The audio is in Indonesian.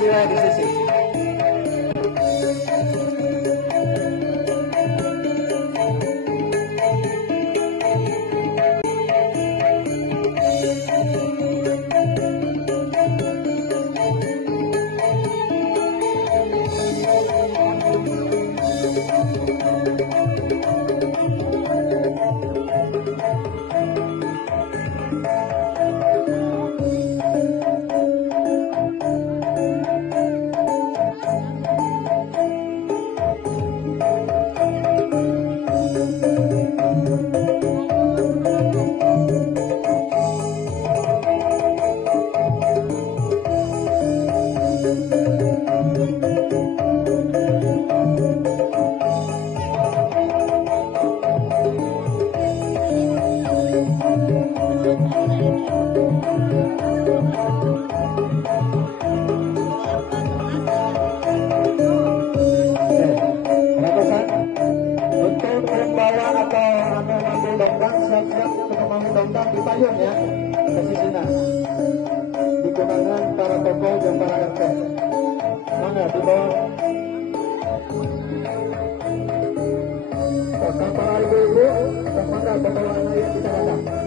sila di sisi. Dipayung ya ke sisinya, digunakan para tokoh dan para RT. Mana di bawah? Para ibu-ibu, mana bapak anak yang tidak datang?